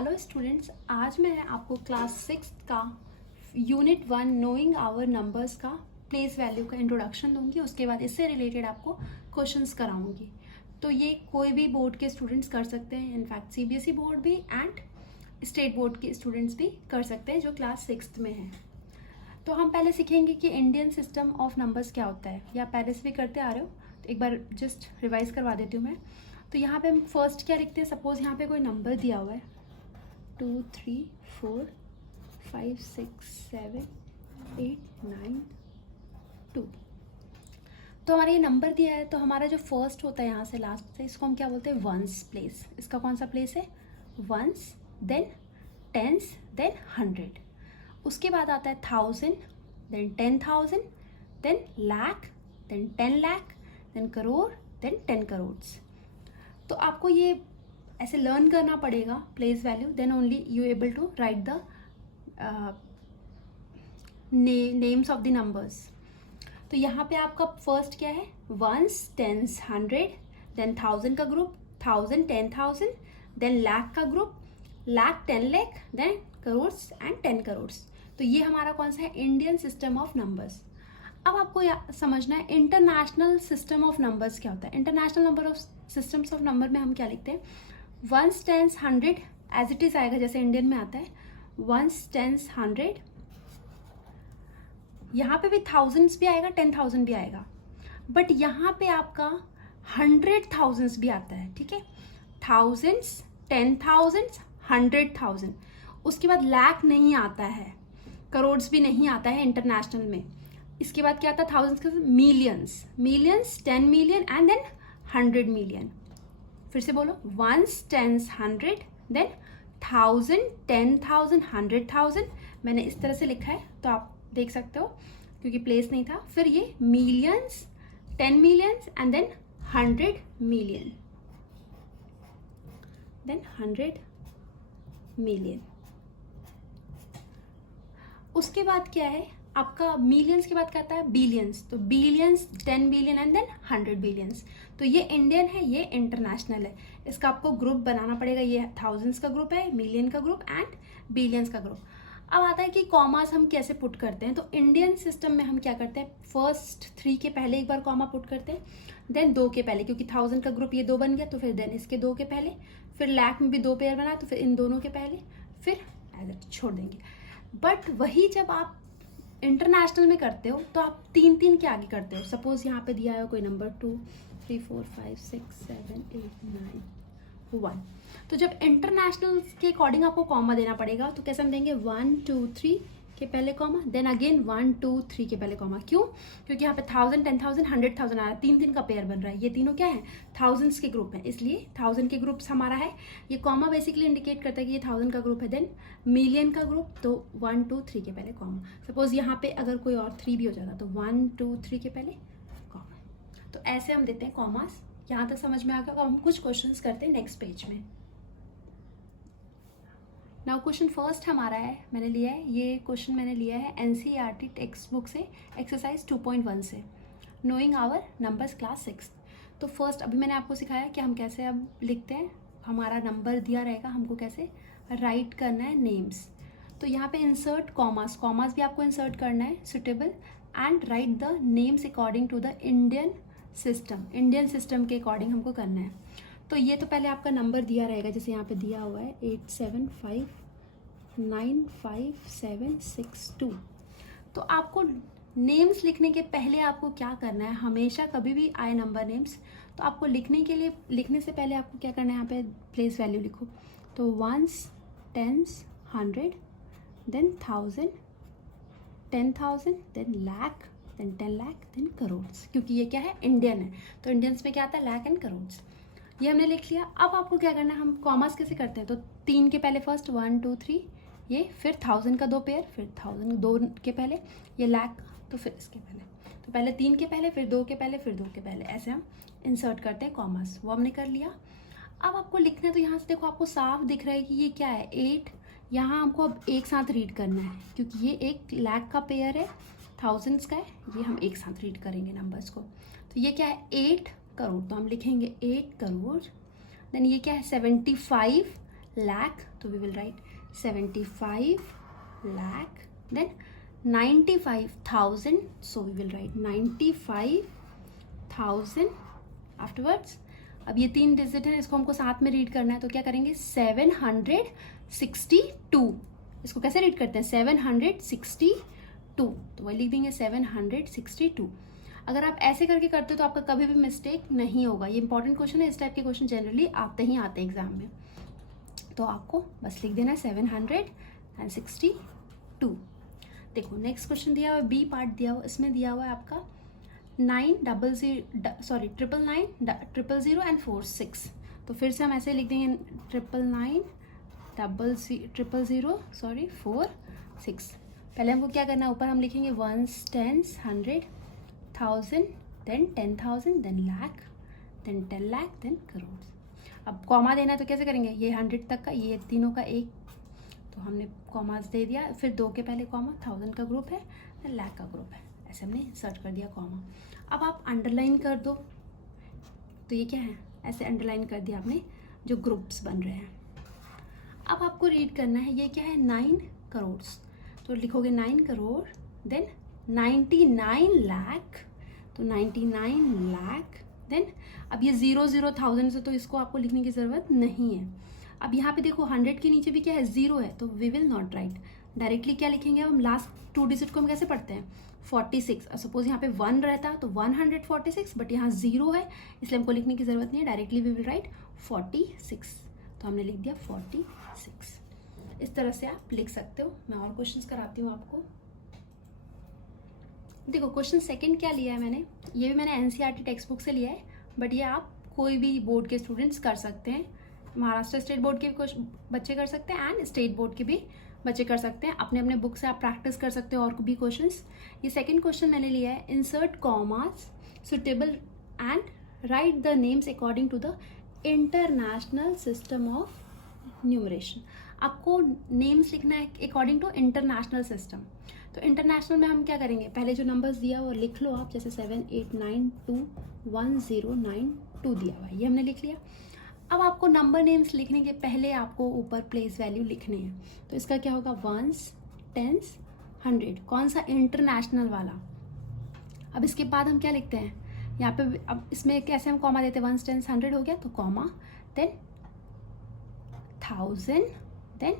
Hello students, आज मैं आपको क्लास 6 का यूनिट 1 नोइंग आवर नंबर्स का प्लेस वैल्यू का इंट्रोडक्शन दूंगी। उसके बाद इससे रिलेटेड आपको क्वेश्चंस कराऊंगी। तो ये कोई भी बोर्ड के स्टूडेंट्स कर सकते हैं, इनफैक्ट सीबीएसई बोर्ड भी एंड स्टेट बोर्ड के स्टूडेंट्स भी कर सकते हैं जो क्लास 6 में हैं। तो हम पहले सीखेंगे कि इंडियन सिस्टम ऑफ नंबर्स क्या होता है, या पहले से भी करते आ रहे हो तो एक बार जस्ट रिवाइज करवा देती हूँ मैं। तो यहाँ पे हम फर्स्ट क्या लिखते हैं, सपोज यहाँ पे कोई नंबर दिया हुआ है 2 3 4 5 6 7 8 9 2। तो हमारा ये नंबर दिया है, तो हमारा जो फर्स्ट होता है यहाँ से लास्ट से, इसको हम क्या बोलते हैं, वंस प्लेस। इसका कौन सा प्लेस है, वंस, देन टेंस, देन 100। उसके बाद आता है 1000, then 10,000, then lakh, then 10 lakh, then crore, then 10 crore. तो आपको ये ऐसे लर्न करना पड़ेगा place value, then only you able to write the names of the numbers. तो यहाँ पे आपका फर्स्ट क्या है, वंस, टेंस, 100, देन 1000 का ग्रुप, 1000 10,000, देन लाख का group, lakh 10 lakh, then crore and 10 crore. तो ये हमारा कौन सा है, इंडियन सिस्टम ऑफ नंबर्स। अब आपको समझना है इंटरनेशनल सिस्टम ऑफ नंबर्स क्या होता है। International number of systems of number में हम क्या लिखते हैं, ones, tens, 100 as it is आएगा जैसे इंडियन में आता है, वंस, टेंस, 100। यहाँ पे भी थाउजेंड्स भी आएगा, 10,000 भी आएगा, बट यहाँ पे आपका 100,000 भी आता है, ठीक है। थाउजेंड्स, 10,000, 100,000। उसके बाद लाख नहीं आता है, करोड्स भी नहीं आता है इंटरनेशनल में। इसके बाद क्या आता है, थाउजेंड्स के millions, millions, 10 million and then 100 million. फिर से बोलो, वंस, टेंस, 100, देन 1000, 10,000, 100,000। मैंने इस तरह से लिखा है तो आप देख सकते हो क्योंकि प्लेस नहीं था। फिर ये millions, 10 millions and then 100 million, then 100 million. उसके बाद क्या है आपका, मिलियंस के बाद क्या आता है, बिलियंस। तो billions, 10 billion and then 100 billions. तो ये इंडियन है, ये इंटरनेशनल है। इसका आपको ग्रुप बनाना पड़ेगा। ये थाउजेंड्स का ग्रुप है, मिलियन का ग्रुप एंड बिलियंस का ग्रुप। अब आता है कि कॉमास हम कैसे पुट करते हैं। तो इंडियन सिस्टम में हम क्या करते हैं, फर्स्ट 3 के पहले एक बार कॉमा पुट करते हैं, देन 2 के पहले, क्योंकि 1000 का ग्रुप ये 2 बन गया तो फिर देन इसके 2 के पहले, फिर लाख में भी 2 पेयर बना तो फिर इन दोनों के पहले, फिर ऐसे छोड़ देंगे। बट वही जब आप इंटरनेशनल में करते हो तो आप 3 के आगे करते हो। सपोज यहाँ पे दिया है कोई नंबर 2 3 4 5 6 7 8 9 1। तो जब इंटरनेशनल के अकॉर्डिंग आपको कॉमा देना पड़ेगा तो कैसे हम देंगे, 1 2 3 के पहले कॉमा, देन अगेन 1 2 3 के पहले कॉमा। क्यों, क्योंकि यहाँ पे 1000 10,000 100,000 आ रहा है, 3 का पेयर बन रहा है। ये तीनों क्या है, थाउजेंड्स के ग्रुप हैं, इसलिए 1000 के ग्रुप्स हमारा है। ये कॉमा बेसिकली इंडिकेट करता है कि ये 1000 का ग्रुप है। देन मिलियन का ग्रुप, तो 1 2 3 के पहले कॉमा। सपोज यहाँ पे अगर कोई और 3 भी हो जाता तो 1 2 3 के पहले कॉमा। तो ऐसे हम देते हैं कॉमास। यहाँ तक समझ में आ गया। हम कुछ क्वेश्चंस करते हैं नेक्स्ट पेज में। नाउ क्वेश्चन फर्स्ट हमारा है, मैंने लिया है ये क्वेश्चन, मैंने लिया है एनसीईआरटी टेक्स्ट बुक से, एक्सरसाइज 2.1 से, नोइंग आवर नंबर्स क्लास 6। तो फर्स्ट अभी मैंने आपको सिखाया कि हम कैसे अब लिखते हैं। हमारा नंबर दिया रहेगा, हमको कैसे राइट करना है नेम्स। तो यहाँ पे इंसर्ट कॉमास, कॉमास भी आपको इंसर्ट करना है suitable, and write the names according to the Indian system. Indian system के अकॉर्डिंग हमको करना है। तो ये तो पहले आपका नंबर दिया रहेगा, जैसे यहाँ पे दिया हुआ है 87595762। तो आपको नेम्स लिखने के पहले आपको क्या करना है, हमेशा कभी भी आए नंबर नेम्स तो आपको लिखने के लिए, लिखने से पहले आपको क्या करना है, यहाँ पे प्लेस वैल्यू लिखो। तो ones, tens, 100, then 1000, 10,000, then lakh, then 10 lakh, then crore. क्योंकि ये क्या है, इंडियन है, तो इंडियंस में क्या आता है, लाख एंड करोड़। ये हमने लिख लिया। अब आपको क्या करना है, हम कॉमास कैसे करते हैं, तो 3 के पहले फर्स्ट 1 2 3 ये, फिर 1000 का 2 पेयर, फिर 1000 2 के पहले, ये लाख तो फिर इसके पहले, तो पहले 3 के पहले, फिर 2 के पहले, फिर 2 के पहले, ऐसे हम इंसर्ट करते हैं कॉमास। वो हमने कर लिया। अब आपको लिखना है, तो यहाँ से देखो आपको साफ दिख रहा है कि ये क्या है, 8। यहाँ हमको अब एक साथ रीड करना है क्योंकि ये एक लाख का पेयर है, थाउजेंड्स का है, ये हम एक साथ रीड करेंगे नंबर्स को। तो ये क्या है, 8 करोड़, तो हम लिखेंगे 8 करोड़। देन ये क्या है, 75 lakh, तो we will write 75 lakh, then 95,000, so we will write 95,000 afterwards. अब ये 3 डिजिट है, इसको हमको साथ में रीड करना है, तो क्या करेंगे 762, इसको कैसे रीड करते हैं 762, तो वही लिख देंगे 762. अगर आप ऐसे करके करते हो तो आपका कभी भी मिस्टेक नहीं होगा. ये इंपॉर्टेंट क्वेश्चन है, इस टाइप के क्वेश्चन जनरली आते हैं एग्जाम में. तो आपको बस लिख देना है 762. देखो नेक्स्ट क्वेश्चन दिया हुआ है, बी पार्ट दिया हुआ, इसमें दिया हुआ है आपका 999 एंड 46. तो फिर से हम ऐसे लिख देंगे 999 46. पहले हमको क्या करना है, ऊपर हम लिखेंगे ones, tens, 100, 1000, then 10,000, then lakh, then 10 lakh, then crore. अब कॉमा देना है तो कैसे करेंगे, ये 100 तक का, ये तीनों का एक, तो हमने कॉमास दे दिया. फिर 2 के पहले कॉमा, 1000 का ग्रुप है, देन लाख का ग्रुप है, ऐसे हमने इंसर्ट कर दिया कॉमा. अब आप अंडरलाइन कर दो, तो ये क्या है, ऐसे अंडरलाइन कर दिया आपने जो ग्रुप्स बन रहे हैं. अब आपको रीड करना है, ये क्या है 9 करोड़, तो लिखोगे 9 करोड़, देन 99 लाख, तो 99 लाख, देन अब ये 0,000 से तो इसको आपको लिखने की ज़रूरत नहीं है. अब यहाँ पे देखो 100 के नीचे भी क्या है 0 है, तो we will not write. Directly क्या लिखेंगे हम, लास्ट 2 डिजिट को हम कैसे पढ़ते हैं 46. सपोज यहाँ पे 1 रहता तो 146, बट यहाँ 0 है इसलिए हमको लिखने की ज़रूरत नहीं है. डायरेक्टली वी विल राइट 46, तो हमने लिख दिया 46. इस तरह से आप लिख सकते हो. मैं और क्वेश्चंस कराती हूँ आपको. देखो क्वेश्चन सेकंड क्या लिया है मैंने, ये भी मैंने एनसीईआरटी टेक्स्ट बुक से लिया है, बट ये आप कोई भी बोर्ड के स्टूडेंट्स कर सकते हैं. महाराष्ट्र स्टेट बोर्ड के भी बच्चे कर सकते हैं एंड स्टेट बोर्ड के भी बच्चे कर सकते हैं. अपने अपने बुक से आप प्रैक्टिस कर सकते हो और भी क्वेश्चंस. ये सेकंड क्वेश्चन मैंने लिया है, insert commas suitable and write the names according to the international system of numeration. आपको नेम्स लिखना है अकॉर्डिंग टू इंटरनेशनल सिस्टम. तो इंटरनेशनल में हम क्या करेंगे, पहले जो नंबर्स दिया वो लिख लो आप, जैसे 78921092 दिया हुआ है, ये हमने लिख लिया. अब आपको नंबर नेम्स लिखने के पहले आपको ऊपर प्लेस वैल्यू लिखनी है. तो इसका क्या होगा, वंस, टेंस, 100, कौन सा इंटरनेशनल वाला. अब इसके बाद हम क्या लिखते हैं यहाँ पे, अब इसमें कैसे हम कॉमा देते हैं, वंस, टेंस, 100 हो गया तो कॉमा, देन 1000, देन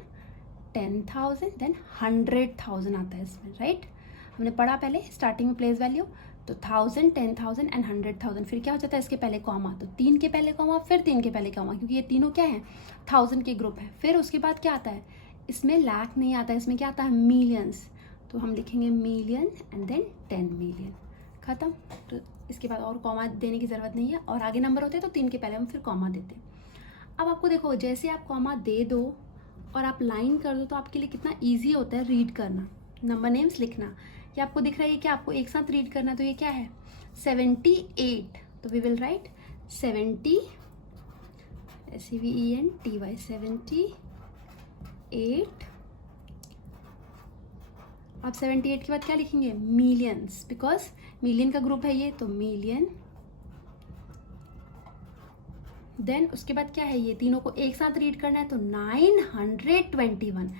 10,000, देन 100,000 आता है इसमें, राइट. हमने पढ़ा पहले स्टार्टिंग में प्लेस वैल्यू, तो 1000, 10,000 एंड 100,000. फिर क्या हो जाता है इसके पहले कॉमा, तो 3 के पहले कॉमा, फिर 3 के पहले कॉमा, क्योंकि ये तीनों क्या है 1000 के ग्रुप है. फिर उसके बाद क्या आता है, इसमें लाख नहीं आता है, इसमें क्या आता है मिलियंस, तो हम लिखेंगे मिलियन एंड देन 10 मिलियन, खत्म. तो इसके बाद और कॉमा देने की ज़रूरत नहीं है. और आगे नंबर होते हैं तो 3 के पहले हम फिर कॉमा देते हैं. अब आपको देखो जैसे आप कॉमा दे दो और आप लाइन कर दो तो आपके लिए कितना ईजी होता है रीड करना, नंबर नेम्स लिखना. ये आपको दिख रहा है कि आपको एक साथ रीड करना, तो ये क्या है 78, तो वी विल राइट 70, SEVENTY 78. अब 78 के बाद क्या लिखेंगे मिलियंस, बिकॉज मिलियन का ग्रुप है ये, तो मिलियन. देन उसके बाद क्या है, ये तीनों को एक साथ रीड करना है, तो 921.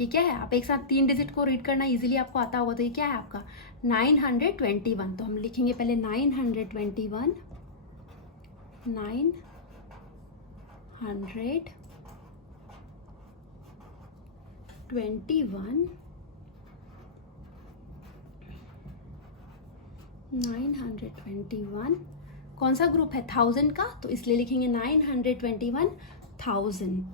ये क्या है, आप एक साथ 3 डिजिट को रीड करना इजीली आपको आता होगा, तो ये क्या है आपका 921. तो हम लिखेंगे पहले 921, 921, 921. कौन सा ग्रुप है 1000 का, तो इसलिए लिखेंगे 921,000.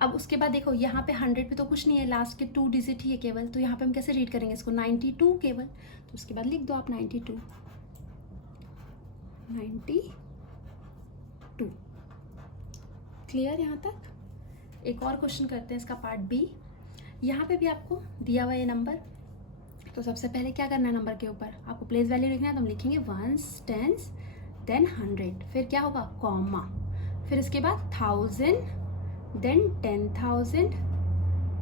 अब उसके बाद देखो यहाँ पे 100 पे तो कुछ नहीं है, लास्ट के 2 डिजिट ही है केवल, तो यहाँ पे हम कैसे रीड करेंगे इसको 92 केवल, तो उसके बाद लिख दो आप 92. क्लियर यहाँ तक. एक और क्वेश्चन करते हैं इसका पार्ट बी. यहाँ पे भी आपको दिया हुआ ये नंबर, तो सबसे पहले क्या करना है, नंबर के ऊपर आपको प्लेस वैल्यू लिखना है, तो हम लिखेंगे वंस, टेंस, देन 100. फिर क्या होगा कॉमा, फिर इसके बाद 1000, देन 10,000,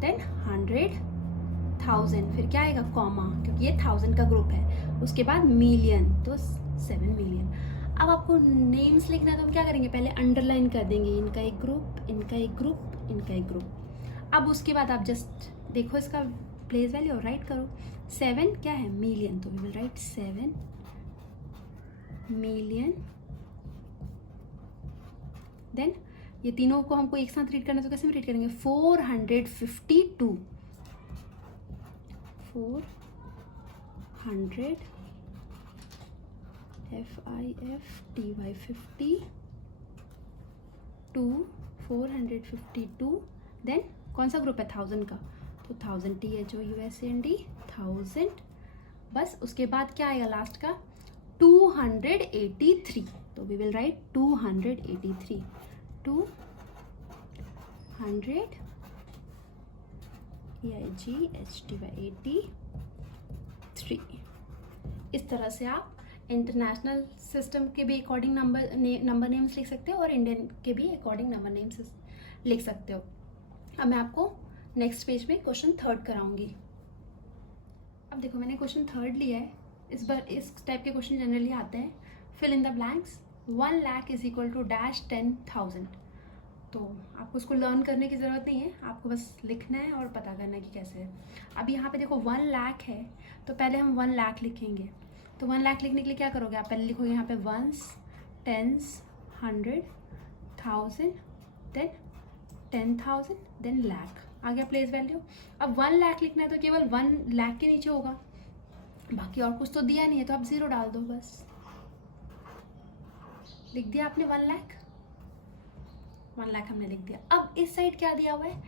देन 100,000. फिर क्या आएगा कॉमा, क्योंकि ये 1000 का ग्रुप है. उसके बाद मिलियन, तो 7 मिलियन. अब आपको नेम्स लिखना है तो हम क्या करेंगे, पहले अंडरलाइन कर देंगे, इनका एक ग्रुप, इनका एक ग्रुप, इनका एक ग्रुप। अब उसके बाद आप जस्ट देखो इसका प्लेस वैल्यू और राइट करो। 7 क्या है, मिलियन, तो we will write 7 million. Then ये तीनों को हमको एक साथ रीड करना है तो कैसे में रीड करेंगे, 452 400 FIFTY 50 452। देन कौन सा ग्रुप है, 1000 का, तो 1000 THOUSAND 1000। बस उसके बाद क्या आएगा लास्ट का, 283, तो वी विल राइट 283 200 EIGHTY 83। इस तरह से आप इंटरनेशनल सिस्टम के भी अकॉर्डिंग नंबर नेम्स लिख सकते हो और इंडियन के भी अकॉर्डिंग नंबर नेम्स लिख सकते हो। अब मैं आपको नेक्स्ट पेज में क्वेश्चन 3 कराऊंगी। अब देखो मैंने क्वेश्चन 3 लिया है। इस बार इस टाइप के क्वेश्चन जनरली आते हैं, fill in the blanks, 1 lakh is equal to dash 10,000। तो आपको उसको लर्न करने की ज़रूरत नहीं है, आपको बस लिखना है और पता करना है कि कैसे है। अब यहाँ पे देखो 1 लाख है तो पहले हम 1 लाख लिखेंगे। तो 1 लाख लिखने के लिए क्या करोगे, आप पहले लिखोगे यहाँ पे 1s 10s 100 1000 then 10,000 then lakh, आ गया प्लेस वैल्यू। अब 1 लाख लिखना है तो केवल 1 लाख के नीचे होगा, बाकी और कुछ तो दिया नहीं है तो आप 0 डाल दो, बस लिख दिया आपने 1 लाख। 1 लाख हमने लिख दिया। अब इस साइड क्या दिया हुआ है,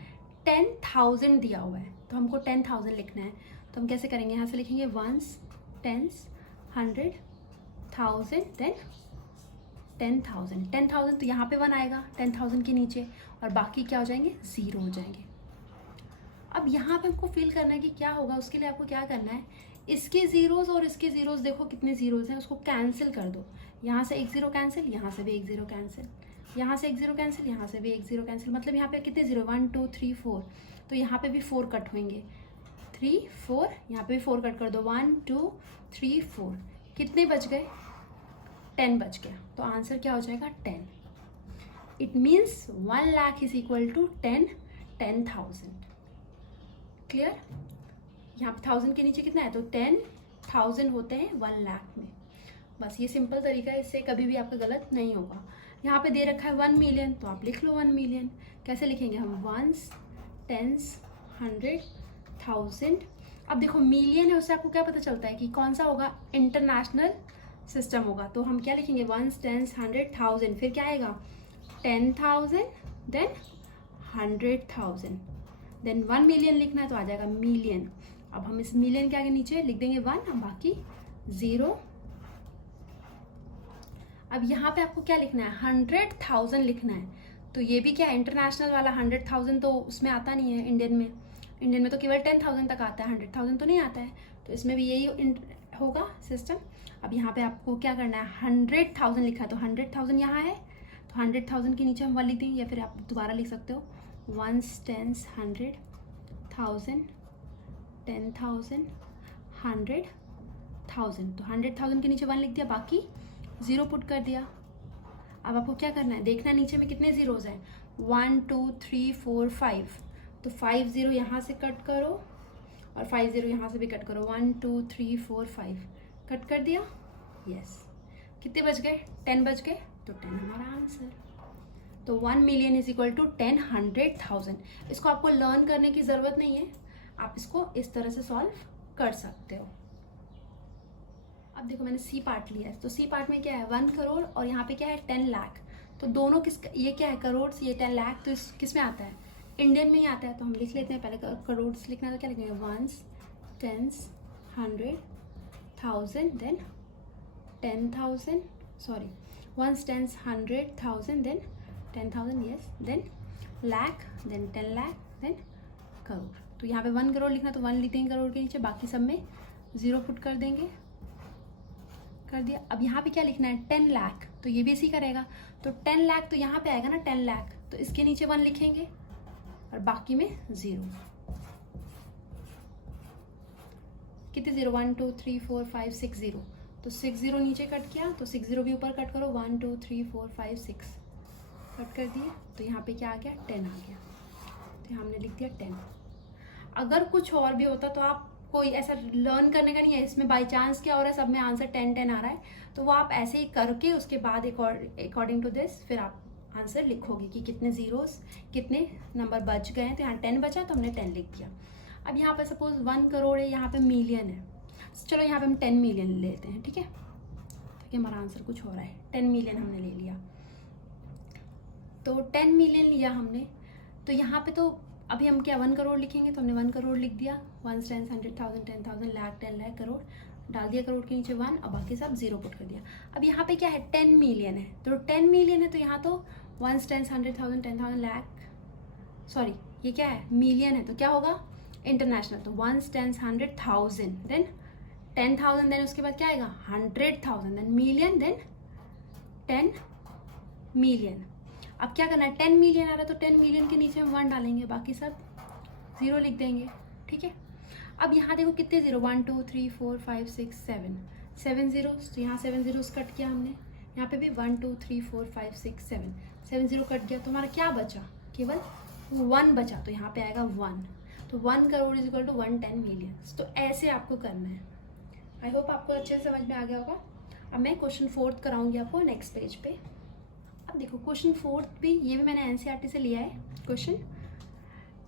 10,000 दिया हुआ है, तो हमको 10,000 लिखना है। तो हम कैसे करेंगे, यहाँ से लिखेंगे 1s 10s 100 1000 देन 10,000। 10,000 तो यहाँ पे 1 आएगा 10,000 के नीचे और बाकी क्या हो जाएंगे, 0 हो जाएंगे। अब यहाँ पे हमको फील करना है कि क्या होगा, उसके लिए आपको क्या करना है, इसके ज़ीरोज़ और इसके ज़ीरोज़ देखो कितने ज़ीरोज़ हैं, उसको कैंसिल कर दो। यहाँ से एक 0 कैंसिल, यहाँ से भी एक 0 कैंसिल, यहाँ से एक 0 कैंसिल, यहाँ से भी एक 0 कैंसिल, मतलब यहाँ पे कितने 0, 1 2 3 4, तो यहाँ पे भी 4 कट होंगे, 3 4, यहाँ पे भी 4 कट कर दो, 1 2 3 4, कितने बच गए, 10 बच गया। तो आंसर क्या हो जाएगा, 10। It means 1 lakh is equal to 10,000। Clear, यहाँ पे 1000 के नीचे कितना है, तो 10,000 होते हैं 1 लाख में। बस ये सिंपल तरीका है, इससे कभी भी आपका गलत नहीं होगा। यहाँ पे दे रखा है 1 मिलियन, तो आप लिख लो 1 मिलियन। कैसे लिखेंगे हम, 1s 10s 100 1000। अब देखो मिलियन है, उससे आपको क्या पता चलता है कि कौन सा होगा, इंटरनेशनल सिस्टम होगा। तो हम क्या लिखेंगे, 1s 10s 100 1000, फिर क्या आएगा 10,000 देन 100,000 देन 1 मिलियन लिखना है तो आ जाएगा मिलियन। अब हम इस मिलियन के आगे नीचे लिख देंगे 1, अब बाकी 0। अब यहाँ पे आपको क्या लिखना है, 100,000 लिखना है। तो ये भी क्या है, इंटरनेशनल वाला 100,000 तो उसमें आता नहीं है इंडियन में। इंडियन में तो केवल 10,000 तक आता है, 100,000 तो नहीं आता है। तो इसमें भी यही होगा सिस्टम। अब यहाँ पे आपको क्या करना है, 100,000 लिखा है तो 100,000 यहाँ है, तो 100,000 के नीचे हम 1 लिख देंगे, या फिर आप दोबारा लिख सकते हो 1s 10s 100 1000 10,000 100,000। तो 100,000 के नीचे 1 लिख दिया, बाकी 0 पुट कर दिया। अब आपको क्या करना है, देखना नीचे में कितने ज़ीरोज़ हैं, 1 2 3 4 5, तो 5 0 यहाँ से कट करो और 5 0 यहाँ से भी कट करो, 1 2 3 4 5 कट कर दिया। यस, कितने बच गए, 10 बच गए, तो 10 हमारा आंसर। तो 1 मिलियन इज इक्वल टू 10 100,000। इसको आपको लर्न करने की ज़रूरत नहीं है, आप इसको इस तरह से सॉल्व कर सकते हो। अब देखो मैंने सी पार्ट लिया है, तो सी पार्ट में क्या है, 1 करोड़ और यहाँ पे क्या है 10 लाख। तो दोनों ये क्या है, करोड़ से ये 10 लाख, तो इस किस में आता है, इंडियन में ही आता है। तो हम लिख लेते हैं, पहले करोड़ से लिखना है तो क्या लिखेंगे, 1s 10s 100 1000 then 10,000, sorry 1s 10s 100 1000 then 10,000, yes, then lakh, then 10 lakh, then crore. तो यहाँ पे 1 करोड़ लिखना तो 1 लिख देंगे करोड़ के नीचे, बाकी सब में 0 पुट कर देंगे, कर दिया। अब यहाँ पे क्या लिखना है, 10 लाख, तो ये भी इसी का रहेगा। तो 10 लाख तो यहाँ पे आएगा ना 10 लाख, तो इसके नीचे 1 लिखेंगे और बाकी में 0। कितने 0, 1 2 3 4 5 6 0, तो 6 0 नीचे कट किया, तो 6 0 भी ऊपर कट करो, 1 2 3 4 5 6 कट कर दिए, तो यहाँ पे क्या आ गया 10 आ गया, तो यहाँ हमने लिख दिया 10। अगर कुछ और भी होता तो आप कोई ऐसा लर्न करने का नहीं है, इसमें बाई चांस क्या हो रहा है सब में आंसर 10 10 आ रहा है, तो वो आप ऐसे ही करके उसके बाद अकॉर्डिंग टू दिस फिर आप आंसर लिखोगे कि कितने ज़ीरोस कितने नंबर बच गए हैं। तो यहाँ 10 बचा तो हमने 10 लिख दिया। अब यहाँ पे सपोज 1 करोड़ है, यहाँ पे मिलियन है, चलो यहाँ पे हम 10 मिलियन लेते हैं, ठीक है, ताकि हमारा आंसर कुछ हो रहा है। 10 मिलियन हमने ले लिया, तो 10 मिलियन लिया हमने, तो यहाँ पे तो अभी हम क्या 1 करोड़ लिखेंगे, तो हमने 1 करोड़ लिख दिया, 1 10 100,000 10,000 लाख 10 लाख करोड़ डाल दिया, करोड़ के नीचे 1 और बाकी सब 0 पुट कर दिया। अब यहाँ पे क्या है 10 मिलियन है, तो 10 मिलियन है तो यहाँ तो 1 10 100,000 10,000 लाख, सॉरी ये क्या है मिलियन है, तो क्या होगा इंटरनेशनल, तो 1 10 100,000 देन 10,000 देन उसके बाद क्या आएगा 100,000 देन मिलियन देन 10 मिलियन। अब क्या करना है 10 मिलियन आ रहा है तो 10 मिलियन के नीचे हम 1 डालेंगे, बाकी सब 0 लिख देंगे, ठीक है। अब यहाँ देखो कितने 0 1 2 3 4 5 6 7 7 zeros, तो यहाँ 7 zeros कट किया हमने, यहाँ पे भी 1 2 3 4 5 6 7 7 0 कट गया, तो हमारा क्या बचा केवल 1 बचा, तो यहाँ पे आएगा 1, तो 1 crore is equal to 110 million. तो ऐसे आपको करना है। आई होप आपको अच्छे से समझ में आ गया होगा। अब मैं क्वेश्चन 4 कराऊंगी आपको नेक्स्ट पेज पे। अब देखो क्वेश्चन 4 भी, ये भी मैंने एनसीईआरटी से लिया है क्वेश्चन।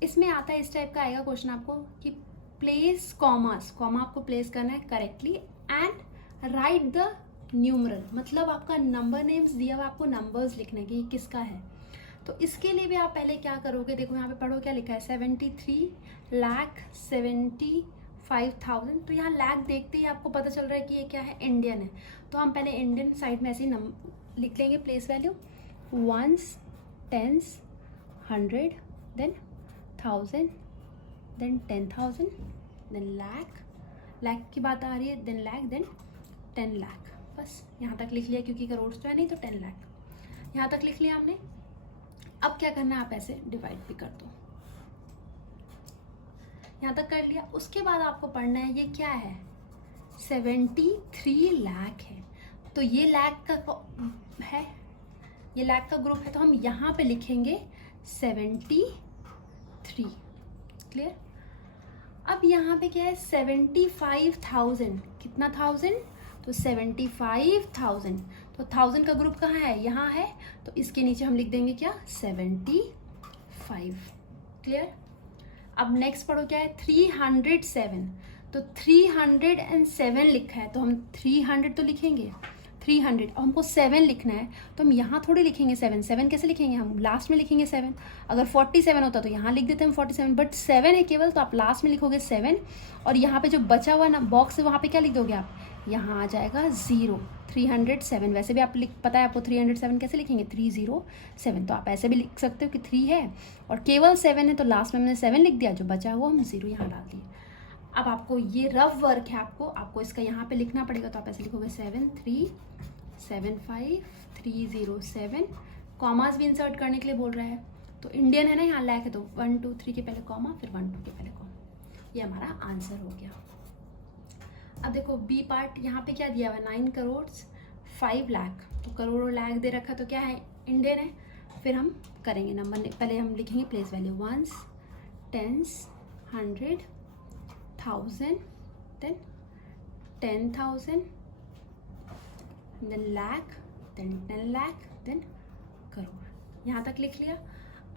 इसमें आता है इस टाइप का आएगा क्वेश्चन आपको कि प्लेस कॉमास, कॉमा आपको प्लेस करना है correctly and write the numeral, मतलब आपका नंबर नेम्स दिया हुआ, आपको नंबर्स लिखने की किसका है। तो इसके लिए भी आप पहले क्या करोगे, देखो यहाँ पे पढ़ो क्या लिखा है 73,75,000, तो यहाँ लाख देखते ही आपको पता चल रहा है कि ये क्या है इंडियन है, तो हम पहले इंडियन साइड में ऐसे ही लिख लेंगे place value, ones tens 100 then 1000 then 10,000 then lakh की बात आ रही है, देन लाख देन 10 लाख, बस यहाँ तक लिख लिया क्योंकि करोड़ तो है नहीं, तो 10 लाख यहाँ तक लिख लिया हमने। अब क्या करना है आप ऐसे डिवाइड भी कर दो, यहाँ तक कर लिया। उसके बाद आपको पढ़ना है ये क्या है 73 लाख है, तो ये लाख का है, ये लाख का ग्रुप है, तो हम यहाँ पे लिखेंगे 73, क्लियर। अब यहाँ पे क्या है 75,000, कितना 1000, तो 75,000, तो 1000 का ग्रुप कहाँ है, यहाँ है, तो इसके नीचे हम लिख देंगे क्या 75, क्लियर। अब नेक्स्ट पढ़ो क्या है 307, तो 307 लिखा है, तो हम 300 तो लिखेंगे 300, और हमको 7 लिखना है, तो हम यहाँ थोड़ी लिखेंगे 7 कैसे लिखेंगे, हम लास्ट में लिखेंगे 7। अगर 47 होता तो यहाँ लिख देते हम 47, बट 7 है केवल, तो आप लास्ट में लिखोगे 7, और यहाँ पे जो बचा हुआ ना बॉक्स है वहाँ पे क्या लिख दोगे आप, यहाँ आ जाएगा 0, 307। वैसे भी आप पता है आपको 307 कैसे लिखेंगे 307, तो आप ऐसे भी लिख सकते हो कि 3 है और केवल 7 है, तो लास्ट में हमने 7 लिख दिया, जो बचा हुआ हम 0 यहाँ डाल दिए। अब आपको ये रफ वर्क है, आपको इसका यहाँ पे लिखना पड़ेगा, तो आप ऐसे लिखोगे 7375,307, कॉमास भी इंसर्ट करने के लिए बोल रहा है, तो इंडियन है ना यहाँ लाख है, तो 1 2 3 के पहले कॉमा फिर 1 2 के पहले कॉमा, ये हमारा आंसर हो गया। अब देखो बी पार्ट, यहाँ पे क्या दिया हुआ है 9 करोड़ 5 लाख, तो करोड़ और लाख दे रखा, तो क्या है इंडियन है। फिर हम करेंगे नंबर, पहले हम लिखेंगे place value, ones tens 100,000 then 10,000 then lakh then 10 lakh then crore, यहाँ तक लिख लिया।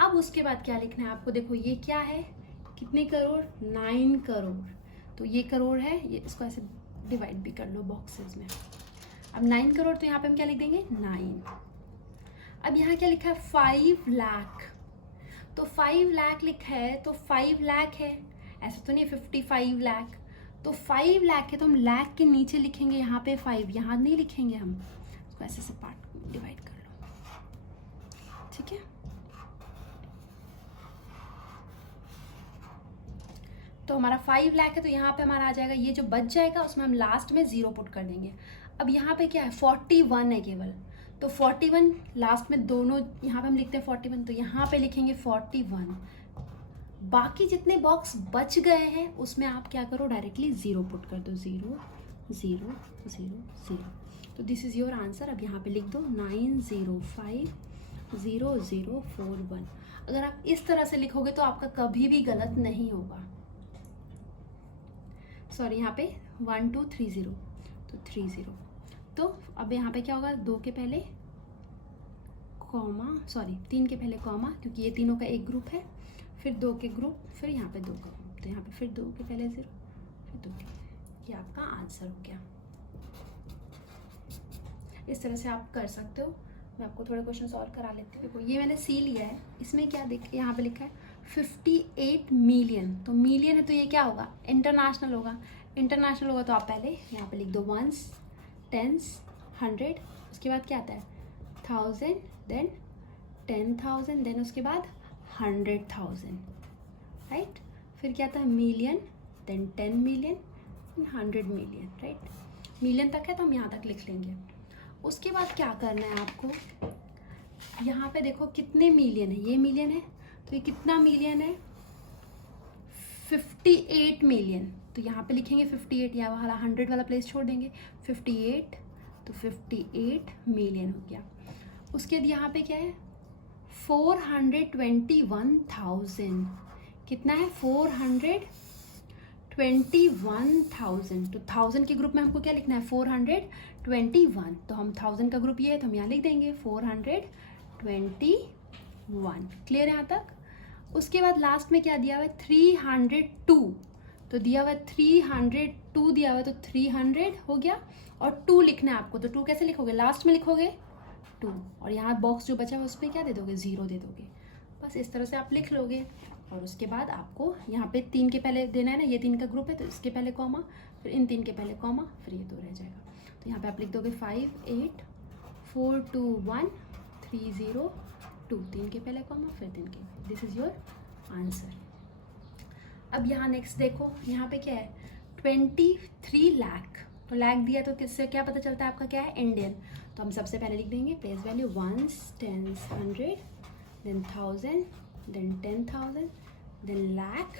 अब उसके बाद क्या लिखना है आपको, देखो ये क्या है कितने करोड़ 9 करोड़, तो ये करोड़ है, ये इसको ऐसे डिवाइड भी कर लो बॉक्सेस में। अब 9 करोड़, तो यहाँ पे हम क्या लिख देंगे 9। अब यहाँ क्या लिखा है 5 लाख, तो 5 लाख लिखा है, तो 5 लाख है, ऐसा तो नहीं 55 लाख, तो 5 लाख है, तो हम लाख के नीचे लिखेंगे यहाँ पे 5, यहाँ नहीं लिखेंगे हम, इसको ऐसे से पार्ट डिवाइड कर लो, ठीक है। तो हमारा 5 लाख है, तो यहाँ पे हमारा आ जाएगा, ये जो बच जाएगा उसमें हम लास्ट में 0 पुट कर देंगे। अब यहाँ पे क्या है 41 है केवल, तो 41 लास्ट में दोनों यहाँ पे हम लिखते हैं 41, तो यहाँ पे लिखेंगे 41। बाकी जितने बॉक्स बच गए हैं उसमें आप क्या करो डायरेक्टली 0 पुट कर दो, 0 0 0 0। तो दिस इज़ योर आंसर। अब यहाँ पे लिख दो 9050041। अगर आप इस तरह से लिखोगे तो आपका कभी भी गलत नहीं होगा। सॉरी, यहाँ पे 1230 तो 30। तो अब यहाँ पे क्या होगा, 2 के पहले कॉमा, सॉरी 3 के पहले कॉमा, क्योंकि ये तीनों का एक ग्रुप है, फिर 2 के ग्रुप, फिर यहाँ पे 2 का ग्रुप, तो यहाँ पे फिर 2 के पहले 0, फिर 2 के, ये आपका आंसर हो गया। इस तरह से आप कर सकते हो। मैं आपको थोड़े क्वेश्चन सॉल्व करा लेती हूँ। देखो ये मैंने सी लिया है, इसमें क्या देख, यहाँ पे लिखा है 58 मिलियन। तो मिलियन है तो ये क्या होगा, इंटरनेशनल होगा। इंटरनेशनल होगा तो आप पहले यहाँ पे लिख दो वंस, टेंस, 100, उसके बाद क्या आता है 1000, देन 10,000, देन उसके बाद 100,000, राइट। फिर क्या आता है million, then 10 million, 100 million, right. Million तक है तो हम यहाँ तक लिख लेंगे। उसके बाद क्या करना है आपको, यहाँ पे देखो कितने मिलियन है, ये मिलियन है तो ये कितना मिलियन है 58 मिलियन। तो यहाँ पे लिखेंगे 58, यहाँ वाला 100 वाला प्लेस छोड़ देंगे, 58, तो 58 मिलियन हो गया। उसके बाद यहाँ पे क्या है 421,000, कितना है 421,000। तो 1000 के ग्रुप में हमको क्या लिखना है 421, तो हम 1000 का ग्रुप ये है तो हम यहाँ लिख देंगे 421। क्लियर है यहाँ तक। उसके बाद लास्ट में क्या दिया हुआ है 302, तो दिया हुआ है 302 दिया हुआ है, तो 300 हो गया और 2 लिखना है आपको। तो 2 कैसे लिखोगे, लास्ट में लिखोगे 2, और यहाँ बॉक्स जो बचा है उस पर क्या दे दोगे 0 दे दोगे। बस इस तरह से आप लिख लोगे। और उसके बाद आपको यहाँ पे 3 के पहले देना है ना, ये 3 का ग्रुप है तो इसके पहले कॉमा, फिर इन 3 के पहले कॉमा, फिर ये 2 रह जाएगा। तो यहाँ पे आप लिख दोगे 58421302, 3 के पहले कॉमा, फिर 3 के, दिस इज़ योर आंसर। अब यहाँ नेक्स्ट देखो, यहाँ पे क्या है 23 लाख। तो लाख दिया तो किससे क्या पता चलता है आपका क्या है इंडियन। तो हम सबसे पहले लिख देंगे place value ones, tens, 100, then 1000, then 10,000, then lakh,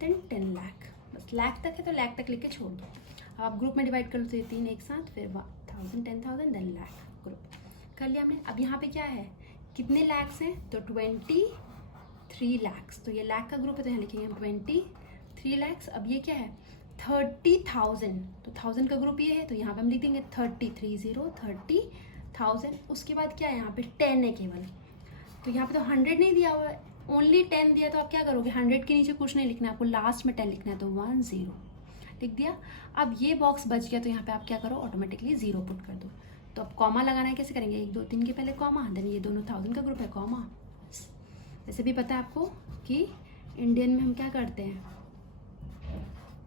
then 10 lakh. बस लाख तक है तो लाख तक लिख के छोड़ दो। अब आप ग्रुप में डिवाइड कर लो तो ये 3 एक साथ, फिर 1000, 10,000, देन लाख, ग्रुप कर लिया हमने। अब यहाँ पे क्या है कितने लैक्स हैं, तो 23 लैक्स। तो ये लाख का ग्रुप है तो यहाँ लिखेंगे हम 23 लैक्स। अब ये क्या है 30,000, तो 1000 का ग्रुप ये है तो यहाँ पे हम लिख देंगे 30,000। उसके बाद क्या है यहाँ पे 10 है केवल, तो यहाँ पे तो 100 नहीं दिया हुआ है, ओनली 10 दिया। तो आप क्या करोगे 100 के नीचे कुछ नहीं लिखना है आपको, लास्ट में 10 लिखना है, तो 10 लिख दिया। अब ये बॉक्स बच गया तो यहाँ पे आप क्या करो ऑटोमेटिकली 0 पुट कर दो। तो अब कॉमा लगाना है, कैसे करेंगे 1 2 3 के पहले कॉमा, देन ये दोनों 1000 का ग्रुप है कॉमा। वैसे भी पता है आपको कि इंडियन में हम क्या करते हैं,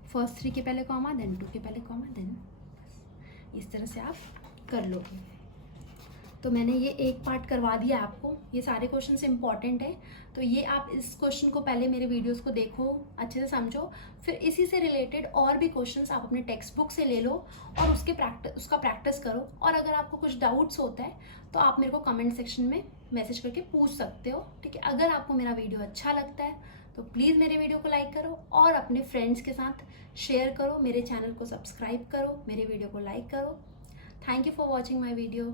फर्स्ट 3 के पहले कॉमा, देन 2 के पहले कॉमा, देन इस तरह से आप कर लोगे। तो मैंने ये एक पार्ट करवा दिया आपको, ये सारे क्वेश्चन इंपॉर्टेंट है। तो ये आप इस क्वेश्चन को पहले मेरे वीडियोस को देखो, अच्छे से समझो, फिर इसी से रिलेटेड और भी क्वेश्चंस आप अपने टेक्स्ट बुक से ले लो और उसका प्रैक्टिस करो। और अगर आपको कुछ डाउट्स होता है तो आप मेरे को कमेंट सेक्शन में मैसेज करके पूछ सकते हो, ठीक है। अगर आपको मेरा वीडियो अच्छा लगता है तो प्लीज़ मेरे वीडियो को लाइक करो और अपने फ्रेंड्स के साथ शेयर करो, मेरे चैनल को सब्सक्राइब करो, मेरे वीडियो को लाइक करो। Thank you for watching my video.